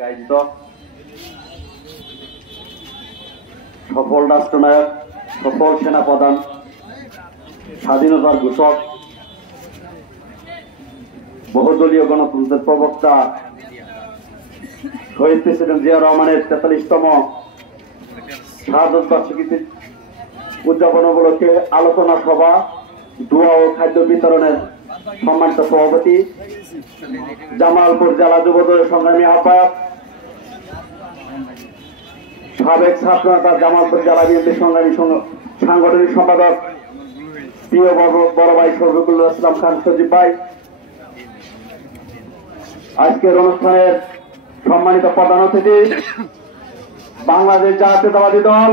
গাইজিত সফল রাষ্ট্রনায়ক, সফল সেনাপ্রধান, স্বাধীনতার ঘোষক, বহুদলীয় গণতন্ত্রের প্রবক্তা শহীদ প্রেসিডেন্ট জিয়া রহমানের 43তম শাহাদত বার্ষিকী উদযাপন উপলক্ষে আলোচনা সভা, দোয়া ও খাদ্য বিতরণের সম্মানিত সভাপতি, জামালপুর জেলা যুবদলের সংগ্রামী আহ্বায়ক, সাবেক ছাত্রনেতা জামালপুর জেলা বিএনপির সংগ্রামী সাংগঠনিক সম্পাদক প্রিয় বড় ভাই শফিকুল ইসলাম খান সজীব ভাই, আজকের অনুষ্ঠানের সম্মানিত প্রধান অতিথি, বাংলাদেশ জাতীয়তাবাদী দল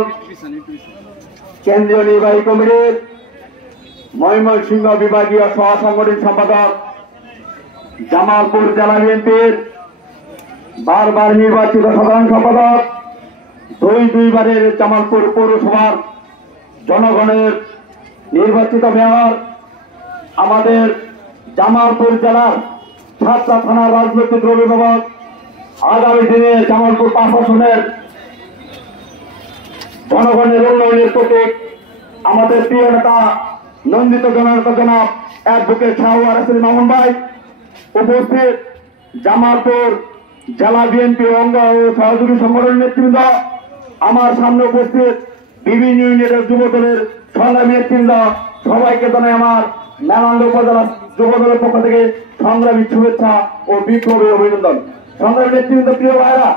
কেন্দ্রীয় নির্বাহী কমিটির ময়মনসিংহ বিভাগীয় সহ সাংগঠনিক সম্পাদক, জামালপুর জেলা বিএনপির বারবার নির্বাচিত সাধারণ সম্পাদক, দুইবারের জামালপুর পৌরসভার জনগণের নির্বাচিত মেয়র, আমাদের জামালপুর জেলার ছাত্রা থানার রাজনৈতিক অভিভাবক, আগামী দিনে জামালপুর 5 আসনের জনগণের উন্নয়নের প্রতীক আমাদের প্রিয় নেতা নন্দিত জননেতা জনাব অ্যাডভোকেট শাহওয়ার হোসেন মামুন ভাই, উপস্থিত জামালপুর জেলা বিএনপি অঙ্গ ও সহযোগী সংগঠনের নেতৃবৃন্দ, আমার সামনে উপস্থিত বিভিন্ন ইউনিয়নের যুব দলের সংগ্রামী নেতৃবৃন্দ, সবাইকে জানাই আমার নারায়ণগঞ্জ উপজেলা যুব দলের পক্ষ থেকে সংগ্রামী শুভেচ্ছা ও বিপ্লবী অভিনন্দন। সংগ্রামী নেতৃবৃন্দ, প্রিয় ভাইরা,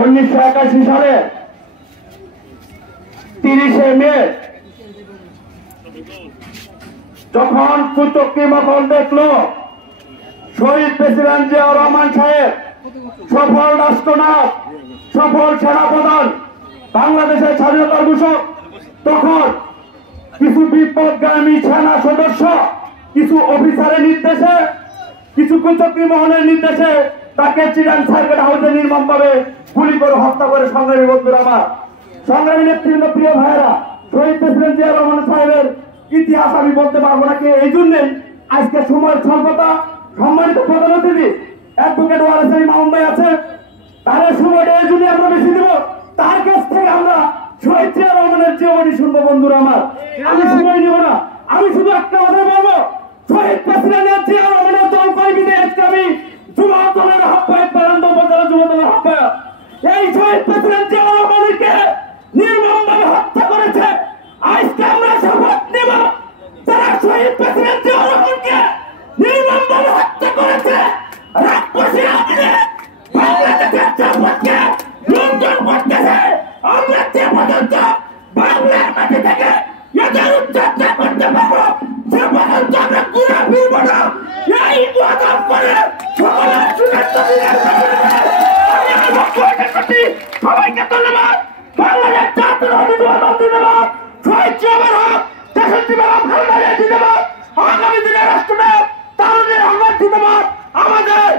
1981 সালে 30শে মে যখন কুচক্রি মখন দেখলো শহীদ প্রেসিডেন্ট জিয়া রহমান সাহেব সফল রাষ্ট্রনায়ক, সফল সেনাপ্রধান, বাংলাদেশের স্বাধীনতার ঘোষক, তখন কিছু বিপদগামী সেনা সদস্য কিছু অফিসারের নির্দেশে, কিছু কুচক্রি মহলের নির্দেশে তাকে চিরাং সার্কিট হাউসে নির্মমভাবে গুলি করে হত্যা করে। সংগ্রামী বন্ধুরা আমার, সংগ্রামী নেতৃবৃন্দ, প্রিয় ভাইয়েরা, শহীদ প্রেসিডেন্ট জিয়া রহমান সাহেবের ইতিহাস আমি বলতে পারবো না, এই জন্যই আজকে সময়ের স্বল্পতা। সম্মানিত প্রধান অতিথি অ্যাডভোকেট ওয়ারেস মামুন ভাই আছে, তার সময়টা এই জন্য আমরা বেশি দেব, তার কাছ থেকে আমরা শহীদ জিয়া রহমানের জীবনী শুনবো। বন্ধুরা আমার, আমি সময় নিব না, আমি শুধু একটা কথা বলবো, শহীদ প্রেসিডেন্ট জিয়া রহমানের দল কর্মীতে আজকে আমি যুব দলের আহ্বায়ক, বারান্দ উপজেলা যুব দলের আহ্বায়ক, এই শহীদ প্রেসিডেন্ট জিয়া রহমানকে নির্মমভাবে হত্যা করেছে। আজকে আমরা শপথ নেব, যারা শহীদ প্রেসিডেন্ট জিয়া রহমানকে নির্মমভাবে হত্যা করেছে, রাক্ষসীরা মিলে বাংলাদেশের সম্পদকে লুণ্ঠন করতেছে, আমরা যে পর্যন্ত বাংলার মাটি থেকে এদের উচ্চতা করতে পারবো সে পর্যন্ত আমরা ঘুরে ফিরবো না। এই ওয়াদা করে সকলের সুরক্ষা দিনের সবাইকে ধন্যবাদ। বাংলাদেশ জাতীয়তাবাদী দল ধন্যবাদ। শহীদ জিয়ার হক, দেশটি বেগম খালেদা জিন্দাবাদ। আগামী দিনের রাষ্ট্রনায়ক তারুণের আহ্বান ধন্যবাদ। আমাদের